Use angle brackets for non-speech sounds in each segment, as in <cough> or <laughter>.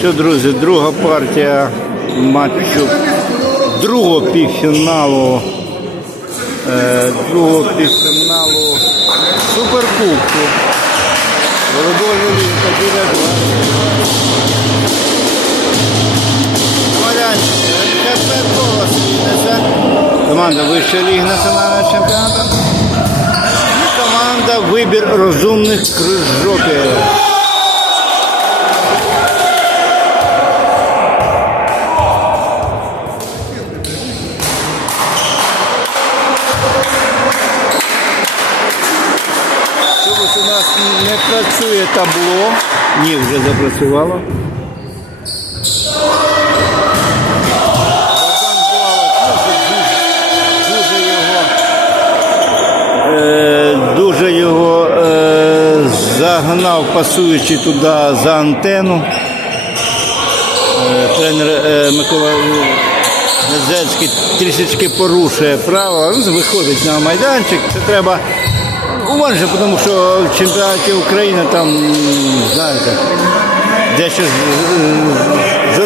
що, друзі, друга партія матчу другого півфіналу. Е, другого півфіналу Суперкубку. Володимир Лінка біля Команда Вищої ліги національного чемпіонату. І команда Вибір розумних крижоків. Працює. Ні, вже запрацювало. Е, дуже його е, загнав, пасуючи туди за антенну. Е, тренер е, Микола Недзельський трішечки порушує право, ну, виходить на майданчик. Це треба уважно, тому що в чемпіонаті України там, знаєте, дещо ж, е,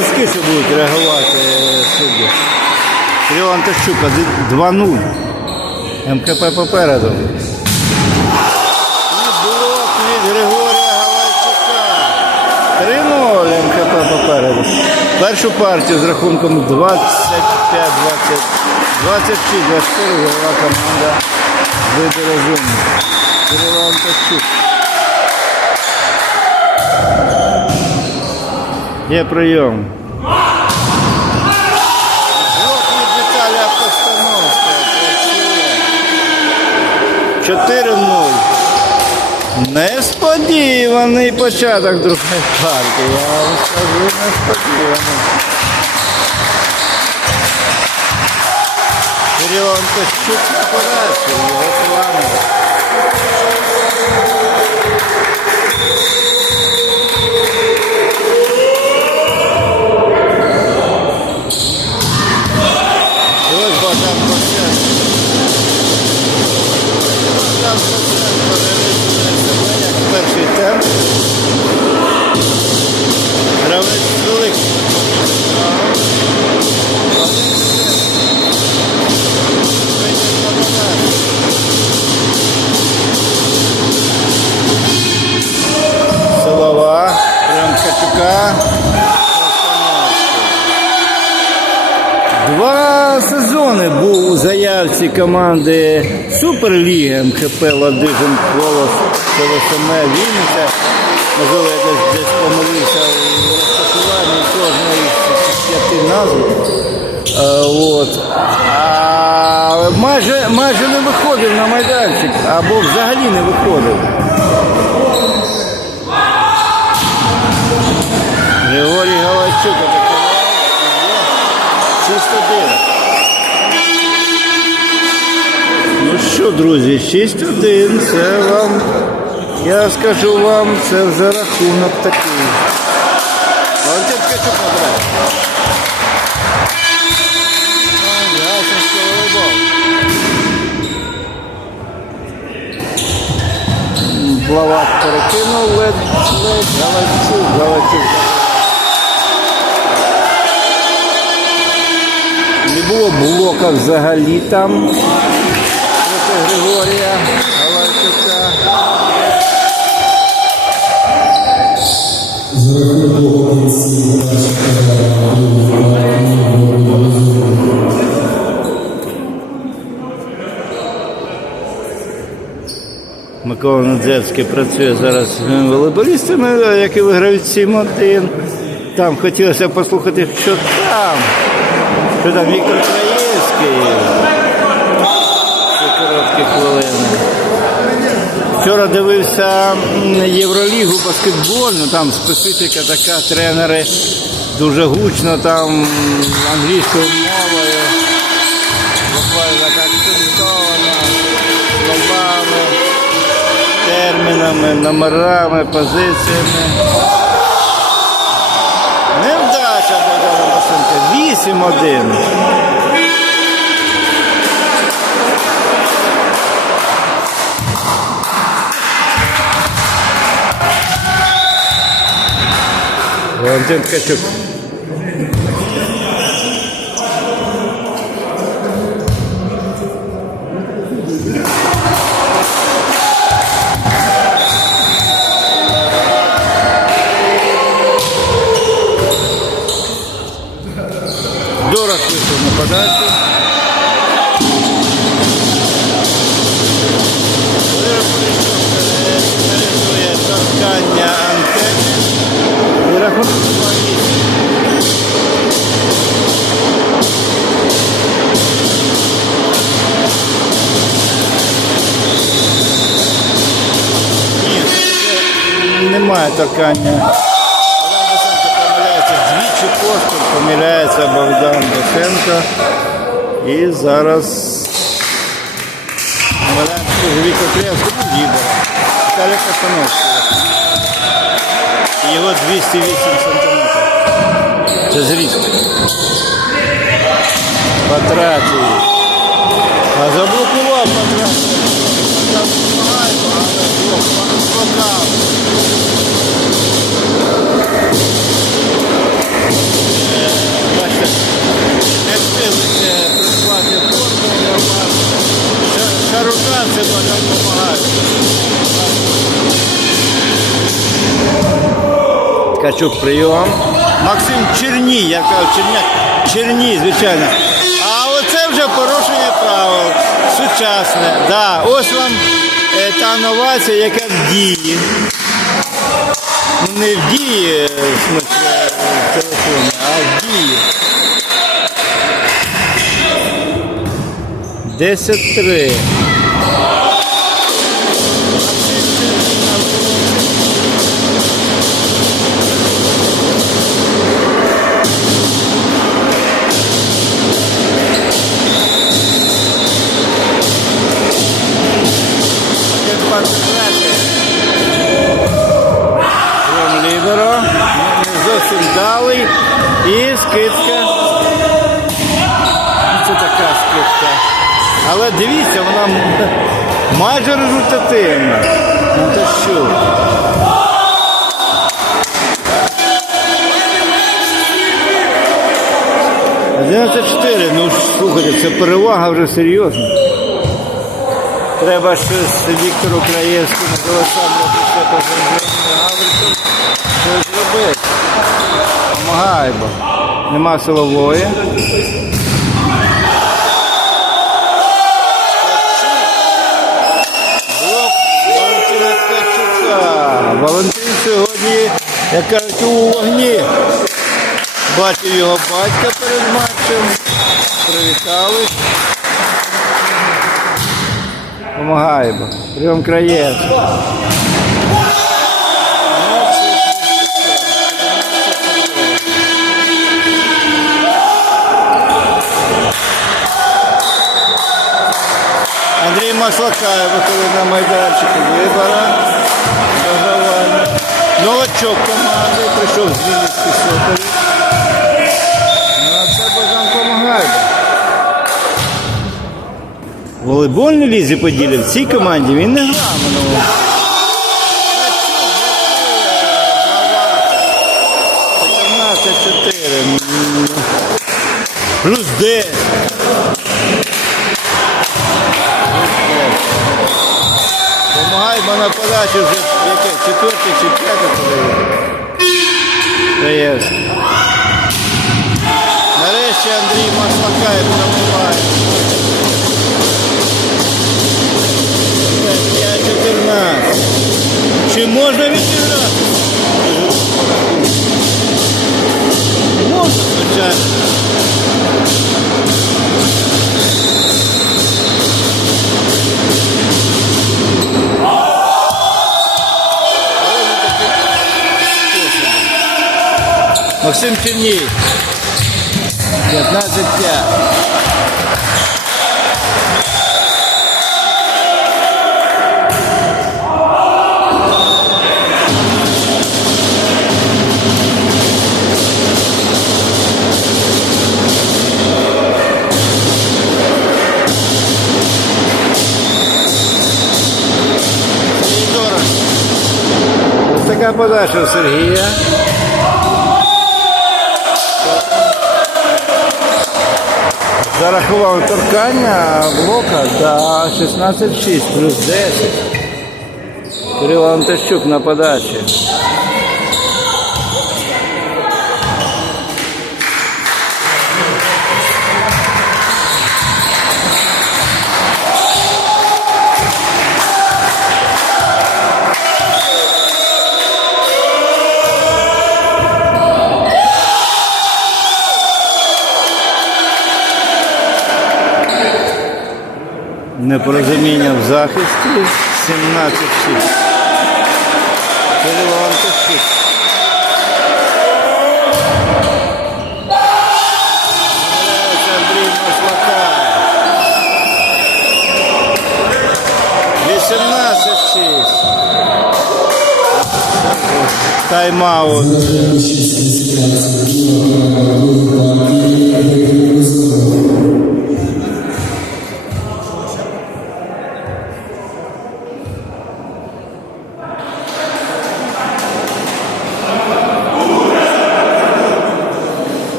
будуть реагувати судді. Кирило Антощук 2-0. МКП попереду. Блок від Григорія Галайчука. 3-0 МКП попереду. Першу партію з рахунком 25-20. 26-24 вела команда Види розумні. Кирило Антощук. Є прийом. Віталія Постановського. 4-0. Несподіваний початок другої партії. Я вам скажу несподіваний. Кирило чуть попередив його плани. Команди Суперліги МХП Ладижин Колос ЦВСМ Вінниця. Можливо, я десь, десь помилився у розташуванні кожної з п'яти назв. Е, От. А майже, майже не виходив на майданчик або взагалі не виходив. Григорій Галачук що, друзі, 6-1, це вам, я скажу вам, це вже рахунок такий. Блават перекинув, ледь, ледь, Галачук, Галачук. Не було блока взагалі там Григорія Галачука. За рахунок Микола Надзевський працює зараз з волейболістами, які виграють 7-1. Там хотілося послухати, що там. Що там Віктор Краєвський. Вчора дивився Євролігу баскетбольну, там специфіка така, тренери дуже гучно там англійською мовою. Буквально так акцентовано, словами, термінами, номерами, позиціями. Невдача Богдана Машенка. 8-1. Валентин Ткачук. Торкання. Богдан Босенко помиляється двічі поспіль, помиляється Богдан Босенко. І зараз ну. Віталій Постановський. Його 208 сантиметрів. Це зріст. Патратій. А заблокував блок, не встигли прислати форму, Леопард. Шарукан це Богдан допомагає. Ткачук прийом. Максим Черній, я кажу, Черняк. Черній, звичайно. А оце вже порушення правил. Сучасне. Да, ось вам е, та новація, яка в дії. Не в дії, е, в смысле, в а в дії. 10-3. Прям ліберо. Зовсім далий. І скидка. Ну, Це така скидка. Але дивіться, вона <laughs> майже результативна. Ну та що? Одинадцять чотири. Ну слухайте, це перевага вже серйозна. Треба щось Віктору Краєвському Олександром Пішепа Гавриком щось зробити. Помагай, бо нема силової. Як кажуть, у вогні. Бачив його батька перед матчем. Привітались. Помагаємо. Прийом краєв. Андрій Маслакаєв виходить на майданчику вибора. Новачок команди прийшов з Вінницької Соколі. Ну, а це Богдан помагає. В волейбольній лізі поділі в цій команді він не грав минулого. Плюс 10. Помагай, бо на подачі вже яке? Четверте чи п'яте подає. Дає. Нарешті Андрій Маслакаєв набуває. 5-14. Чи можна відіграти? Можна, звичайно. Максим Черній. 15-5. Сергій Дорож. Ось така подача у Сергія. Зарахував торкання блока та 16-6 плюс 10. Кирило Антощук на подачі. Непорозуміння в захисті 17-6. Кирило Антощук. Помиляється Андрій Маслака. 18-6. Тайм-аут.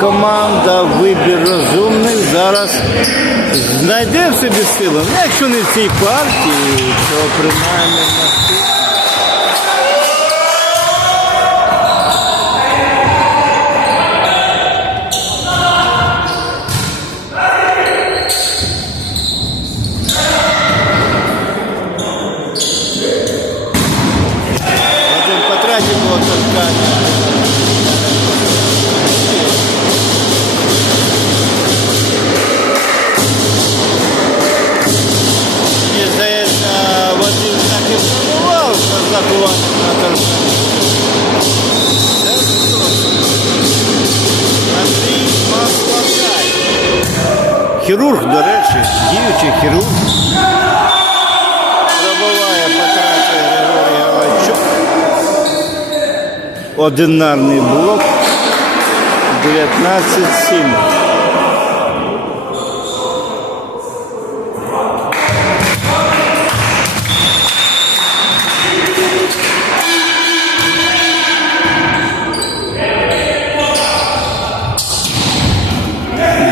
команда вибір розумних зараз знайде в собі силу. Ну, якщо не в цій партії, то принаймні в наступній. Один потратив було торкання. діючий хірург. Пробиває потрапи Григорій Галайчук. Одинарний блок. 19-7.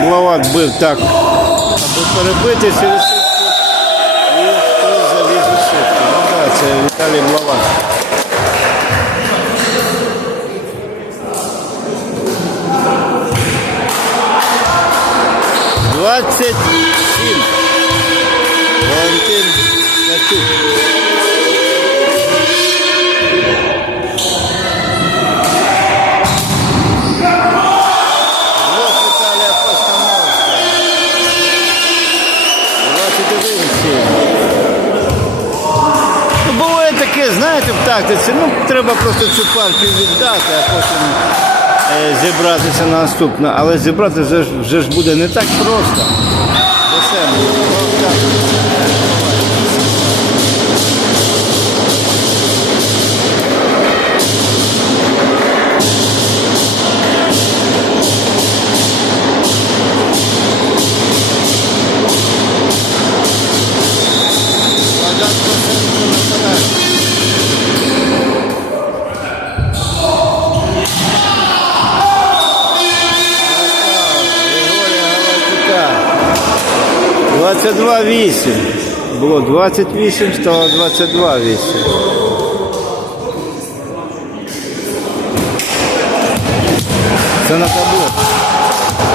Блават бив так, аби через сітку і хто заліз у сітку. Ну так, це Віталій Блават. Двадцять сім. Валентин Качук. 21 Ну, буває таке, знаєте, в тактиці, ну треба просто цю партію віддати, а потім е, зібратися на наступну. Але зібрати вже, вже ж буде не так просто. До себе. 22 8. Було 28, стало 22 8. Це на табло.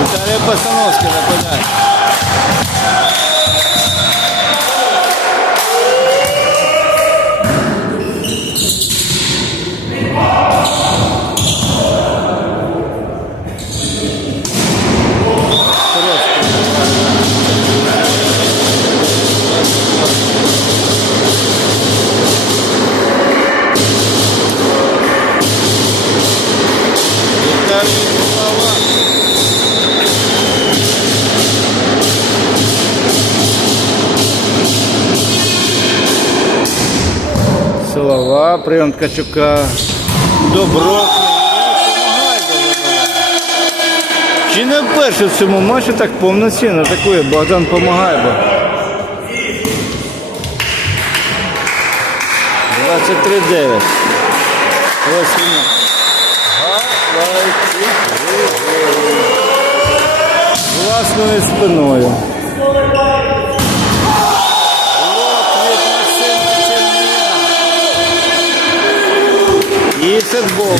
Віталія постановки нападає. Слова, прийом Ткачука. Добро. Чи не вперше в цьому матчі так повноцінно атакує Богдан помагає. Бо. 23-9. Ось. Власною спиною. Isso é de bobo.